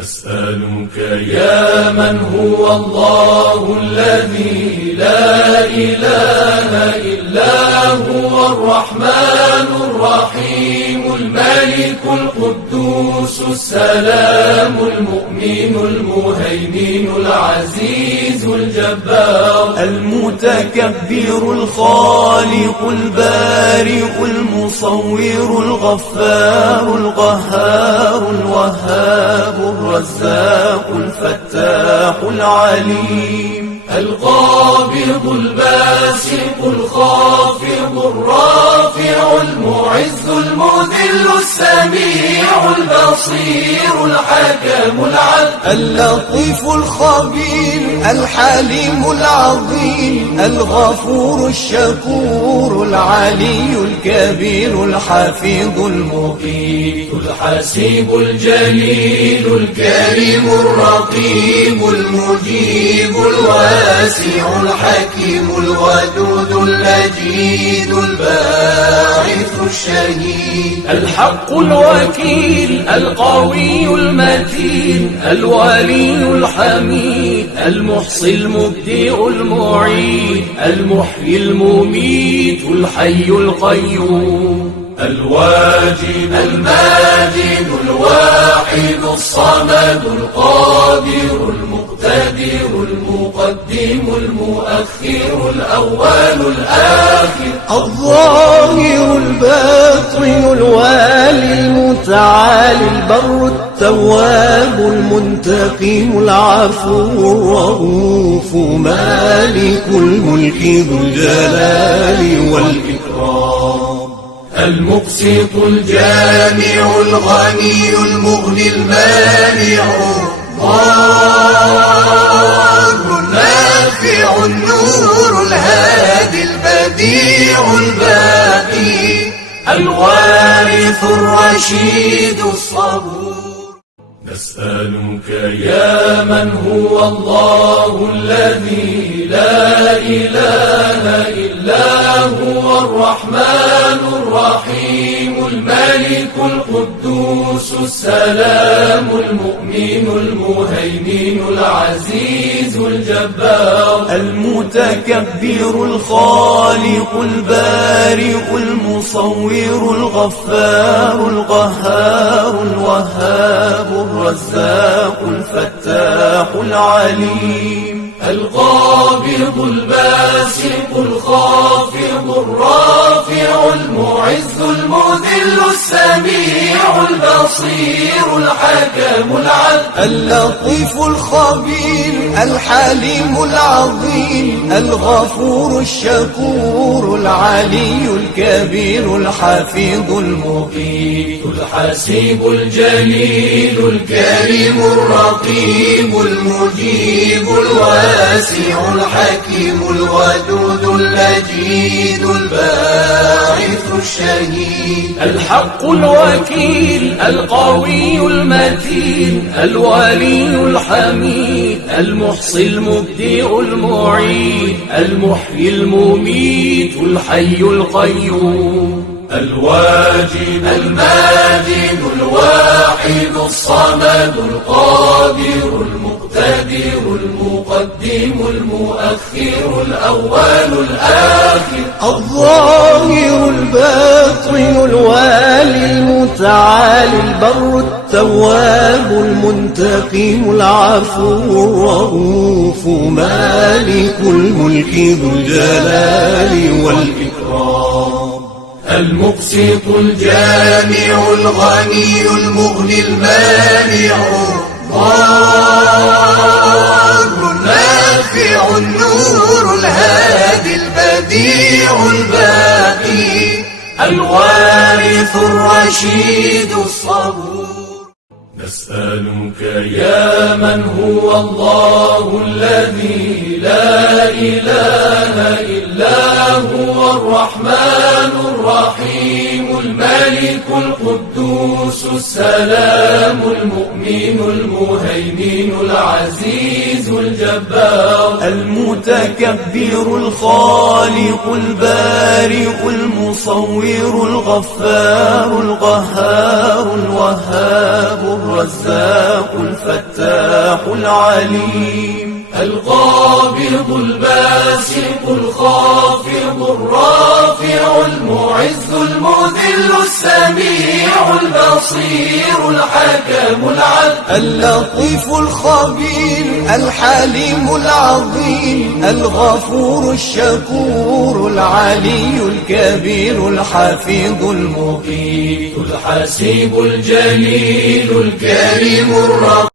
نسألك يا من هو الله الذي لا إله إلا هو الرحمن الرحيم الملك القدوس السلام المؤمن المهيمن العزيز الجبار المتكبر الخالق البارئ المصور الغفار القهار الوهاب الرزاق الفتاح العليم القابض الباسط الخافض الرافع المعز المذل السميع البصير الحكم العدل اللطيف الخبير الحليم العظيم الغفور الشكور العلي الكبير الحفيظ المقيت الحسيب الجليل الكريم الرقيب المجيب الواسع الحكيم الودود اللجيد الباعث الشهيد الحق الوكيل القوي المتين الولي الحميد المحصي المبدئ المعيد المحيي المميت الحي القيوم الواجد الماجد الواحد الصمد القادر المقتدر المقدم المؤخر الأول الآخر الظاهر الباطن الوالي المتعالي البر التواب المنتقم العفو الرؤوف مالك الملك ذو الجلال والإكرام المقسط الجامع الغني المغني المانع الضار النافع النور الهادي البديع الباقي الوارث الرشيد الصبور نسألك يا من هو الله الذي لا إله إلا هو الرحمن الرحيم الملك القدوس السلام المؤمن المهيمن العزيز الجبار المتكبر الخالق البارئ المصور الغفار القهار الوهاب الرزاق الفتاح العليم القابض الباسط الخافض الرافع المعز المذل السميع البصير الحكم العدل اللطيف الخبير الحليم العظيم الغفور الشكور العلي الكبير الحفيظ المقيت الحسيب الجليل الكريم الرقيب المجيب الواسع الحكيم الودود اللجيد الباعث الشهيد الحق الوكيل القوي المتين الولي الحميد المحصي المبدئ المعيد المحيي المميت الحي القيوم الواجد الماجد الواحد الصمد القادر المقتدر المقدم المؤخر الأول الآخر الظاهر الباطن الوالي المتعالي البر التواب المنتقم العفو الرؤوف مالك الملك ذو الجلال والإكرام المقسط الجامع الغني المغني المانع الضار النافع النور الهادي البديع الباقي الوارث الرشيد الصبور نسألك يا من هو الله الذي لا إله إلا هو الرحمن الرحيم الملك القدوس السلام المؤمن المهيمن العزيز الجبار المتكبر الخالق البارئ المصور الغفار القهار الوهاب الرزاق الفتاح العليم القابض الباسط الخافض الرافع المعز المذل السميع البصير الحكم العدل اللطيف الخبير الحليم العظيم الغفور الشكور العلي الكبير الحفيظ المقيت الحسيب الجليل الكريم الرقيب